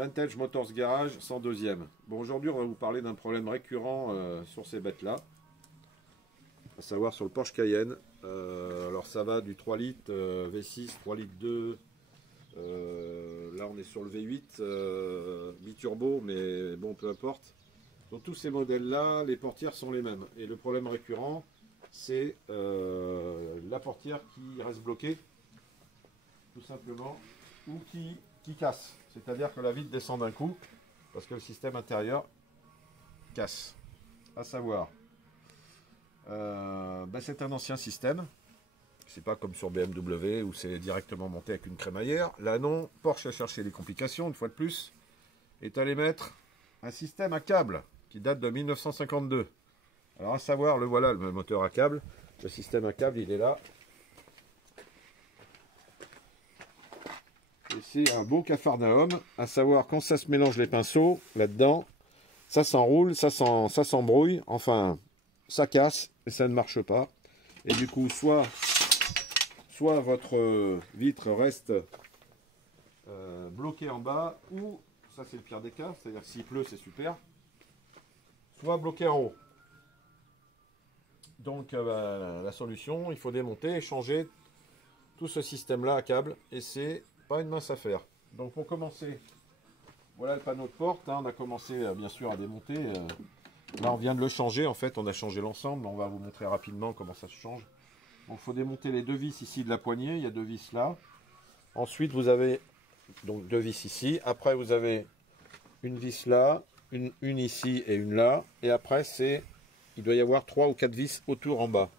Vintage Motors Garage 102e. Bon, aujourd'hui on va vous parler d'un problème récurrent sur ces bêtes là, à savoir sur le Porsche Cayenne. Alors ça va du 3 litres V6, 3 litres 2, là on est sur le V8 biturbo, mais bon, peu importe. Dans tous ces modèles là, les portières sont les mêmes, et le problème récurrent c'est la portière qui reste bloquée tout simplement, ou qui casse, c'est-à-dire que la vitre descend d'un coup parce que le système intérieur casse. À savoir, c'est un ancien système, c'est pas comme sur BMW où c'est directement monté avec une crémaillère. Là non, Porsche a cherché des complications une fois de plus, est allé mettre un système à câble qui date de 1952. Alors à savoir, le voilà, le moteur à câble, le système à câble il est là. Et c'est un beau capharnaüm, à savoir quand ça se mélange les pinceaux, là-dedans, ça s'enroule, ça s'embrouille, enfin, ça casse et ça ne marche pas. Et du coup, soit votre vitre reste bloquée en bas, ou, ça c'est le pire des cas, c'est-à-dire que s'il pleut c'est super, soit bloquée en haut. Donc la solution, il faut démonter et changer tout ce système-là à câble, et c'est pas une mince affaire. Donc pour commencer, voilà le panneau de porte, hein, on a commencé bien sûr à démonter. Là on vient de le changer, en fait on a changé l'ensemble, on va vous montrer rapidement comment ça se change. Donc il faut démonter les deux vis ici de la poignée, il y a deux vis là. Ensuite vous avez donc deux vis ici, après vous avez une vis là, une ici et une là, et après il doit y avoir 3 ou 4 vis autour en bas.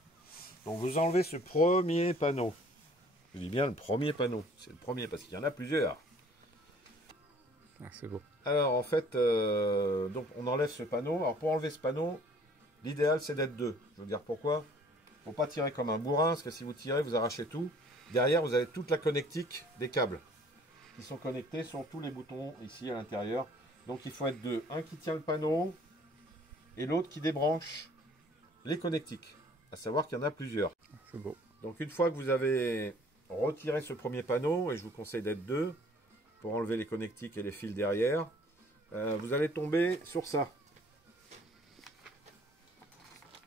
Donc vous enlevez ce premier panneau. Je dis bien le premier panneau, c'est le premier parce qu'il y en a plusieurs. Ah, c'est beau. Alors en fait, donc on enlève ce panneau. Alors pour enlever ce panneau, l'idéal c'est d'être deux. Je veux dire pourquoi? Faut pas tirer comme un bourrin, parce que si vous tirez, vous arrachez tout. Derrière, vous avez toute la connectique des câbles qui sont connectés sur tous les boutons ici à l'intérieur. Donc il faut être deux. Un qui tient le panneau et l'autre qui débranche les connectiques. À savoir qu'il y en a plusieurs. C'est beau. Donc une fois que vous avez retiré ce premier panneau, et je vous conseille d'être deux pour enlever les connectiques et les fils derrière, vous allez tomber sur ça.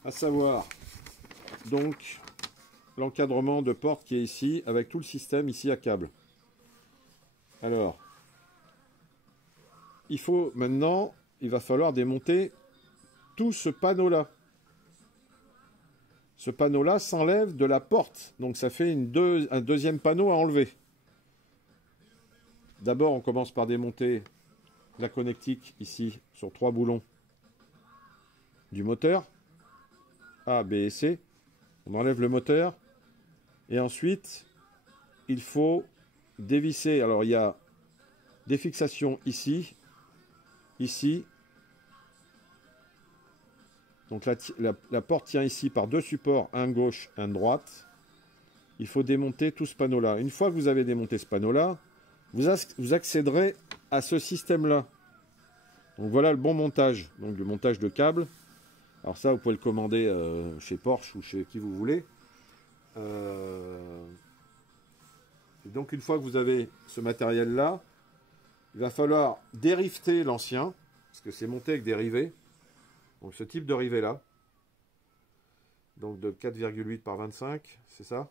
À savoir, donc, l'encadrement de porte qui est ici, avec tout le système ici à câble. Alors, il va falloir démonter tout ce panneau-là. Ce panneau-là s'enlève de la porte, donc ça fait un deuxième panneau à enlever. D'abord, on commence par démonter la connectique ici sur 3 boulons du moteur A, B et C. On enlève le moteur et ensuite il faut dévisser. Alors il y a des fixations ici, ici. Donc la porte tient ici par deux supports, un gauche, un droite. Il faut démonter tout ce panneau-là. Une fois que vous avez démonté ce panneau-là, vous accéderez à ce système-là. Donc voilà le bon montage. Donc le montage de câble. Alors ça, vous pouvez le commander chez Porsche ou chez qui vous voulez. Et donc une fois que vous avez ce matériel-là, il va falloir dérifter l'ancien, parce que c'est monté avec des rivets. Donc ce type de rivet là, donc de 4,8 par 25, c'est ça.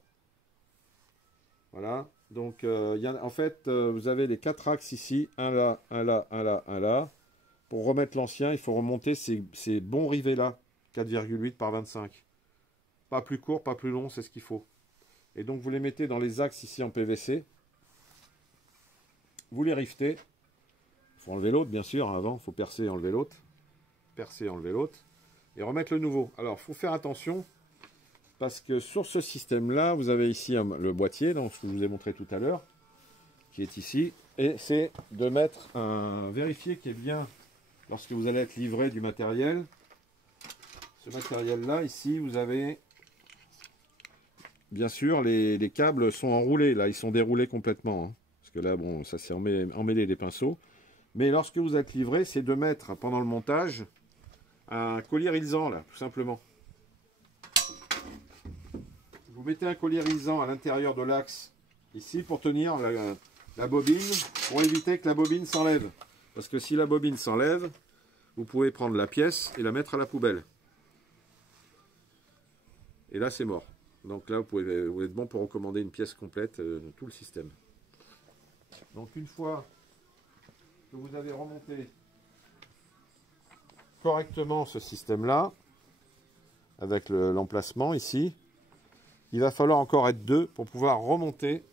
Voilà, donc en fait vous avez les 4 axes ici, un là, un là, un là, un là. Pour remettre l'ancien, il faut remonter ces bons rivets là, 4,8 par 25. Pas plus court, pas plus long, c'est ce qu'il faut. Et donc vous les mettez dans les axes ici en PVC. Vous les rivetez. Il faut enlever l'autre bien sûr, avant, il faut percer et enlever l'autre. Percer, enlever l'autre, et remettre le nouveau. Alors, il faut faire attention, parce que sur ce système-là, vous avez ici le boîtier, donc ce que je vous ai montré tout à l'heure, qui est ici, et c'est de mettre vérifier qu'il est bien, lorsque vous allez être livré du matériel, ce matériel-là, ici, vous avez, bien sûr, les câbles sont enroulés, là, ils sont déroulés complètement, hein, parce que là, bon, ça s'est emmêlé des pinceaux, mais lorsque vous êtes livré, c'est de mettre, pendant le montage, un collier irisant là, tout simplement. Vous mettez un collier irisant à l'intérieur de l'axe ici pour tenir la bobine, pour éviter que la bobine s'enlève. Parce que si la bobine s'enlève, vous pouvez prendre la pièce et la mettre à la poubelle. Et là, c'est mort. Donc là, vous êtes bon pour recommander une pièce complète de tout le système. Donc une fois que vous avez remonté correctement ce système-là, avec l'emplacement ici, il va falloir encore être deux pour pouvoir remonter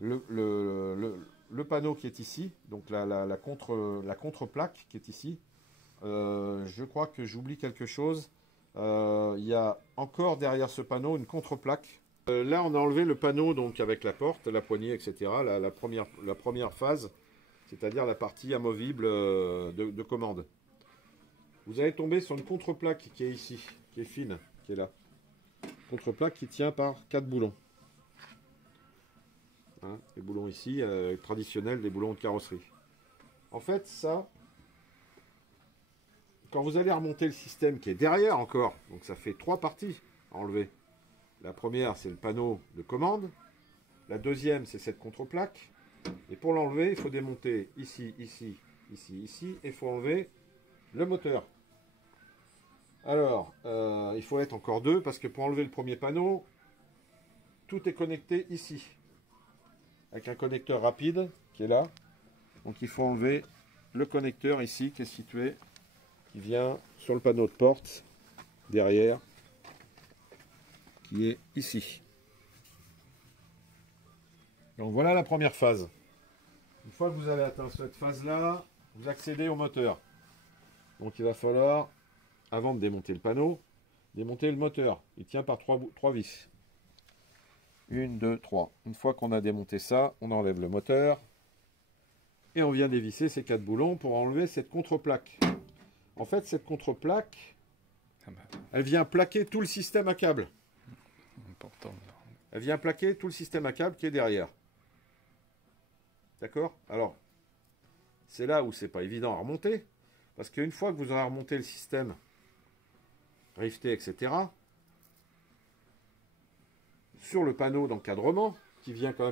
le panneau qui est ici, donc la contre-plaque qui est ici. Je crois que j'oublie quelque chose. Il y a encore derrière ce panneau une contre-plaque. Là, on a enlevé le panneau donc avec la porte, la poignée, etc. La première phase, c'est-à-dire la partie amovible de commande. Vous allez tomber sur une contre-plaque qui est ici, qui est fine, qui est là. Contre-plaque qui tient par 4 boulons. Hein, les boulons ici, traditionnels, des boulons de carrosserie. En fait, ça, quand vous allez remonter le système qui est derrière encore, donc ça fait 3 parties à enlever. La première, c'est le panneau de commande. La deuxième, c'est cette contre-plaque. Et pour l'enlever, il faut démonter ici, ici, ici, ici. Et il faut enlever le moteur. Alors, il faut être encore deux, parce que pour enlever le premier panneau, tout est connecté ici. Avec un connecteur rapide, qui est là. Donc il faut enlever le connecteur ici, qui est situé, qui vient sur le panneau de porte, derrière, qui est ici. Donc voilà la première phase. Une fois que vous avez atteint cette phase-là, vous accédez au moteur. Donc il va falloir, avant de démonter le panneau, démonter le moteur. Il tient par 3 vis. 1, 2, 3. Une fois qu'on a démonté ça, on enlève le moteur. Et on vient dévisser ces 4 boulons pour enlever cette contre-plaque. En fait, cette contre-plaque, elle vient plaquer tout le système à câble. Important. Elle vient plaquer tout le système à câble qui est derrière. D'accord? Alors, c'est là où c'est pas évident à remonter. Parce qu'une fois que vous aurez remonté le système, rifté, etc., sur le panneau d'encadrement, qui vient quand même